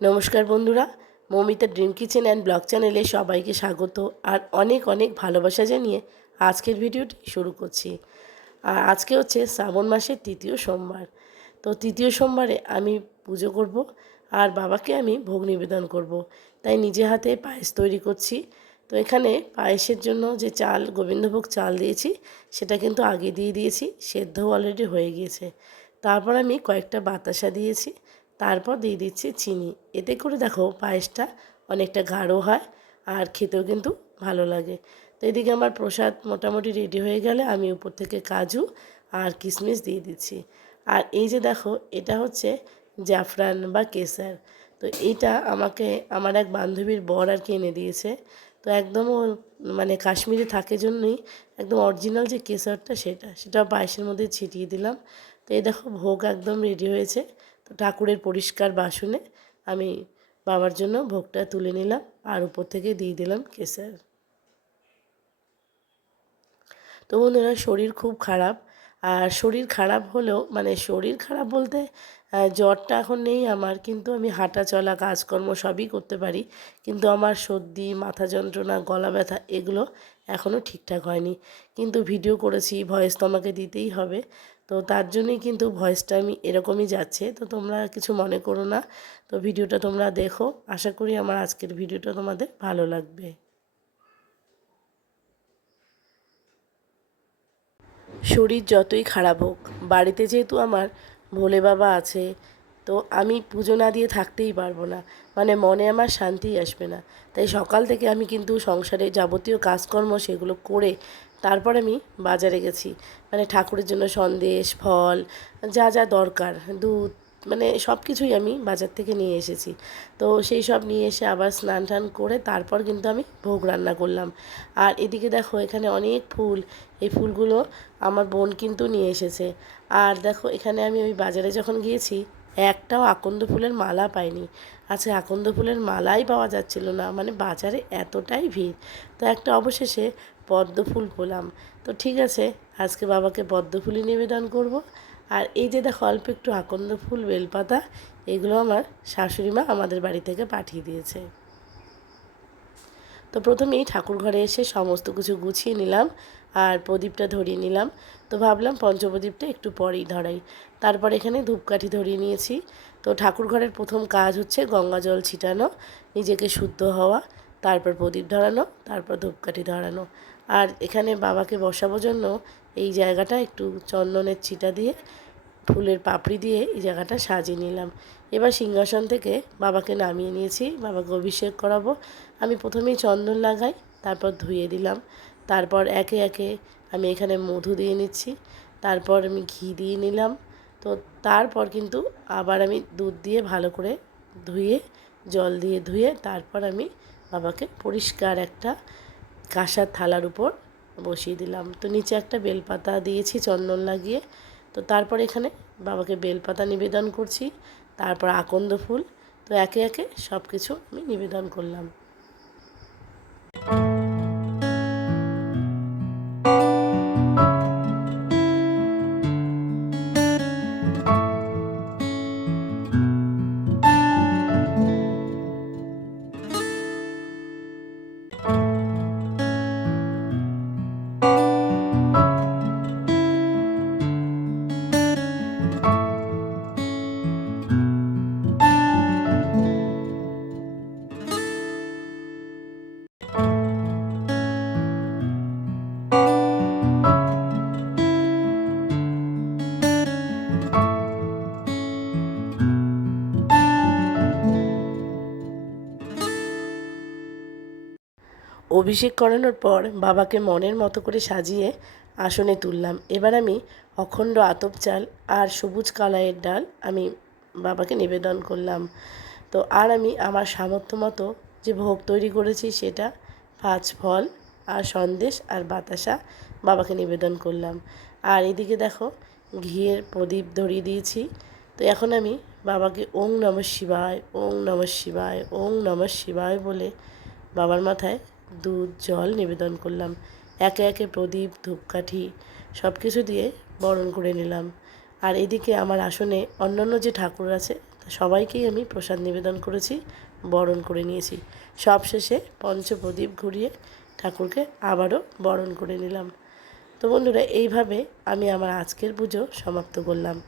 নমস্কার বন্ধুরা, Moumita dream kitchen and blog চ্যানেলে সবাইকে স্বাগত আর অনেক অনেক ভালোবাসা জানিয়ে আজকের ভিডিওটি শুরু করছি। আর আজকে হচ্ছে শ্রাবণ মাসের তৃতীয় সোমবার। তো তৃতীয় সোমবারে আমি পুজো করব আর বাবাকে আমি ভোগ নিবেদন করব। তাই নিজে হাতে পায়েস তৈরি করছি। তো এখানে পায়েসের জন্য যে চাল গোবিন্দভোগ চাল দিয়েছি সেটা কিন্তু আগে দিয়ে দিয়েছি, সেদ্ধ অলরেডি হয়ে গিয়েছে। তারপর আমি কয়েকটা বাতাসা দিয়েছি, তারপর দিয়ে দিচ্ছি চিনি। এতে করে দেখো পায়েসটা অনেকটা গাঢ় হয় আর খেতেও কিন্তু ভালো লাগে। তো এদিকে আমার প্রসাদ মোটামুটি রেডি হয়ে গেলে আমি উপর থেকে কাজু আর কিশমিশ দিয়ে দিচ্ছি। আর এই যে দেখো, এটা হচ্ছে জাফরান বা কেসার। তো এইটা আমাকে আমার এক বান্ধবীর বর আর কি এনে দিয়েছে। তো একদম ও মানে কাশ্মীরে থাকে জন্যই একদম অরিজিনাল যে কেসারটা সেটা পায়েসের মধ্যে ছিটিয়ে দিলাম। তো এই দেখো ভোগ একদম রেডি হয়েছে। তো ঠাকুরের পরিষ্কার বাসনে আমি বাবার জন্য ভোগটা তুলে নিলাম আর উপর থেকে দিয়ে দিলাম কেসার। তো বন্ধুরা, শরীর খুব খারাপ। আর শরীর খারাপ হলেও মানে শরীর খারাপ বলতে জ্বরটা এখন নেই আমার, কিন্তু আমি হাঁটা চলা কাজকর্ম সবই করতে পারি। কিন্তু আমার সর্দি, মাথা যন্ত্রণা, গলা ব্যথা এগুলো এখনও ঠিকঠাক হয়নি। কিন্তু ভিডিও করেছি, ভয়েস তো আমাকে দিতেই হবে। তো তার জন্যই কিন্তু ভয়েসটা আমি এরকমই যাচ্ছে। তো তোমরা কিছু মনে করো না। তো ভিডিওটা তোমরা দেখো, আশা করি আমার আজকের ভিডিওটা তোমাদের ভালো লাগবে। শরীর যতই খারাপ হোক, বাড়িতে যেহেতু আমার ভোলে বাবা আছে, তো আমি পুজো না দিয়ে থাকতেই পারবো না। মানে মনে আমার শান্তিই আসবে না। তাই সকাল থেকে আমি কিন্তু সংসারে যাবতীয় কাজকর্ম সেগুলো করে তারপর আমি বাজারে গেছি। মানে ঠাকুরের জন্য সন্দেশ, ফল, যা যা দরকার, দুধ, মানে সব কিছুই আমি বাজার থেকে নিয়ে এসেছি। তো সেই সব নিয়ে এসে আবার স্নান টান করে তারপর কিন্তু আমি ভোগ রান্না করলাম। আর এদিকে দেখো, এখানে অনেক ফুল। এই ফুলগুলো আমার বোন কিন্তু নিয়ে এসেছে। আর দেখো, এখানে আমি ওই বাজারে যখন গিয়েছি একটাও আকন্দ ফুলের মালা পাইনি। আচ্ছা, আকন্দ ফুলের মালাই পাওয়া যাচ্ছিল না, মানে বাজারে এতটাই ভিড়। তো একটা অবশেষে পদ্ম ফুল পেলাম। তো ঠিক আছে, আজকে বাবাকে পদ্ম ফুলই নিবেদন করব। আর এই যে দেখো, অল্প একটু আকন্দ ফুল, বেলপাতা, এগুলো আমার শাশুড়ি মা আমাদের বাড়ি থেকে পাঠিয়ে দিয়েছে। তো প্রথমেই ঠাকুর ঘরে এসে সমস্ত কিছু গুছিয়ে নিলাম আর প্রদীপটা ধরিয়ে নিলাম। তো ভাবলাম পঞ্চপ্রদীপটা একটু পরেই ধরাই। তারপর এখানে ধূপকাঠি ধরিয়ে নিয়েছি। তো ঠাকুর ঘরের প্রথম কাজ হচ্ছে গঙ্গা জল ছিটানো, নিজেকে শুদ্ধ হওয়া, তারপর প্রদীপ ধরানো, তারপর ধূপকাঠি ধরানো। আর এখানে বাবাকে বসাবার জন্য এই জায়গাটা একটু চন্দনের ছিটা দিয়ে, ফুলের পাপড়ি দিয়ে এই জায়গাটা সাজিয়ে নিলাম। এবার সিংহাসন থেকে বাবাকে নামিয়ে নিয়েছি, বাবাকে অভিষেক করাবো। আমি প্রথমেই চন্দন লাগাই, তারপর ধুয়ে দিলাম। তারপর একে একে আমি এখানে মধু দিয়ে নিচ্ছি, তারপর আমি ঘি দিয়ে নিলাম। তো তারপর কিন্তু আবার আমি দুধ দিয়ে ভালো করে ধুয়ে, জল দিয়ে ধুয়ে তারপর আমি বাবাকে পরিষ্কার একটা কাঁসার থালার উপর বসিয়ে দিলাম। তো নিচে একটা বেলপাতা দিয়েছি চন্দন লাগিয়ে। তো তারপর এখানে বাবাকে বেলপাতা নিবেদন করছি, তারপর আকন্দ ফুল। তো একে একে সব কিছু আমি নিবেদন করলাম। অভিষেক করানোর পর বাবাকে মনের মতো করে সাজিয়ে আসনে তুললাম। এবার আমি অখণ্ড আতপ চাল আর সবুজ কালারের ডাল আমি বাবাকে নিবেদন করলাম। তো আর আমি আমার সামর্থ্য মতো যে ভোগ তৈরি করেছি সেটা 5 ফল আর সন্দেশ আর বাতাসা বাবাকে নিবেদন করলাম। আর এদিকে দেখো, ঘিয়ের প্রদীপ ধরিয়ে দিয়েছি। তো এখন আমি বাবাকে ওং নমঃ শিবায়, ওং নমঃ শিবায়, ওং নমঃ শিবায় বলে বাবার মাথায় দুধ জল নিবেদন করলাম। একে একে প্রদীপ, ধূপকাঠি সব কিছু দিয়ে বরণ করে নিলাম। আর এদিকে আমার আসনে অন্যান্য যে ঠাকুর আছে তো সবাইকেই আমি প্রসাদ নিবেদন করেছি, বরণ করে নিয়েছি। সবশেষে পঞ্চপ্রদীপ ঘুরিয়ে ঠাকুরকে আবারও বরণ করে নিলাম। তো বন্ধুরা, এইভাবে আমি আমার আজকের পুজো সমাপ্ত করলাম।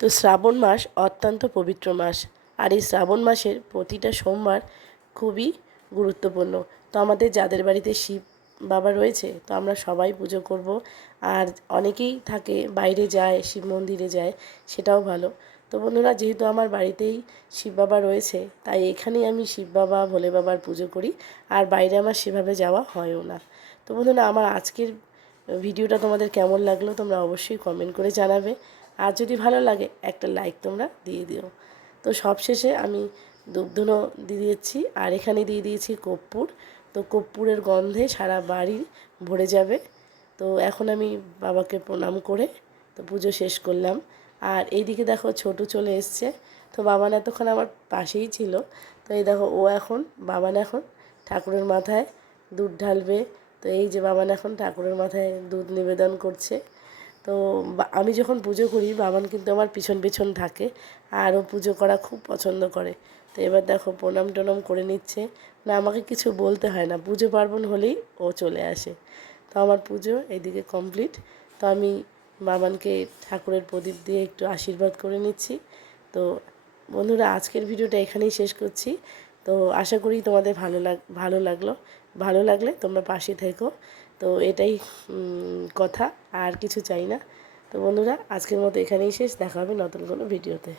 তো শ্রাবণ মাস অত্যন্ত পবিত্র মাস, আর এই শ্রাবণ মাসের প্রতিটা সোমবার খুবই গুরুত্বপূর্ণ। তো আমাদের যাদের বাড়িতে শিব বাবা রয়েছে, তো আমরা সবাই পুজো করব। আর অনেকেই থাকে বাইরে যায়, শিব মন্দিরে যায়, সেটাও ভালো। তো বন্ধুরা, যেহেতু আমার বাড়িতেই শিব বাবা রয়েছে, তাই এখানেই আমি শিব বাবা ভোলে বাবার পুজো করি, আর বাইরে আমার সেভাবে যাওয়া হয়ও না। তো বন্ধুরা, আমার আজকের ভিডিওটা তোমাদের কেমন লাগলো তোমরা অবশ্যই কমেন্ট করে জানাবে। আর যদি ভালো লাগে একটা লাইক তোমরা দিয়ে দিও। তো সবশেষে আমি ধূপধুনো দিয়ে দিয়েছি, আর এখানে দিয়ে দিয়েছি কর্পূর। তো কর্পূরের গন্ধে সারা বাড়ি ভরে যাবে। তো এখন আমি বাবাকে প্রণাম করে তো পুজো শেষ করলাম। আর এইদিকে দেখো ছোটু চলে এসছে। তো বাবান এতক্ষণ আমার পাশেই ছিল। তো এই দেখো বাবান এখন ঠাকুরের মাথায় দুধ ঢালবে। তো এই যে বাবান এখন ঠাকুরের মাথায় দুধ নিবেদন করছে। তো আমি যখন পুজো করি, বাবান কিন্তু আমার পিছন পিছন থাকে, আর ও পুজো করা খুব পছন্দ করে। তো এবার দেখো প্রণাম টনাম করে নিচ্ছে, না আমাকে কিছু বলতে হয় না, পুজো পার্বণ হলেই ও চলে আসে। তো আমার পুজো এদিকে কমপ্লিট। তো আমি বাবানকে ঠাকুরের প্রদীপ দিয়ে একটু আশীর্বাদ করে নিচ্ছি। তো বন্ধুরা, আজকের ভিডিওটা এখানেই শেষ করছি। তো আশা করি তোমাদের ভালো লাগলে তোমরা পাশে থেকো। তো এটাই কথা, আর কিছু চাই না। তো বন্ধুরা, আজকের মতো এখানেই শেষ, দেখা হবে নতুন কোনো ভিডিওতে।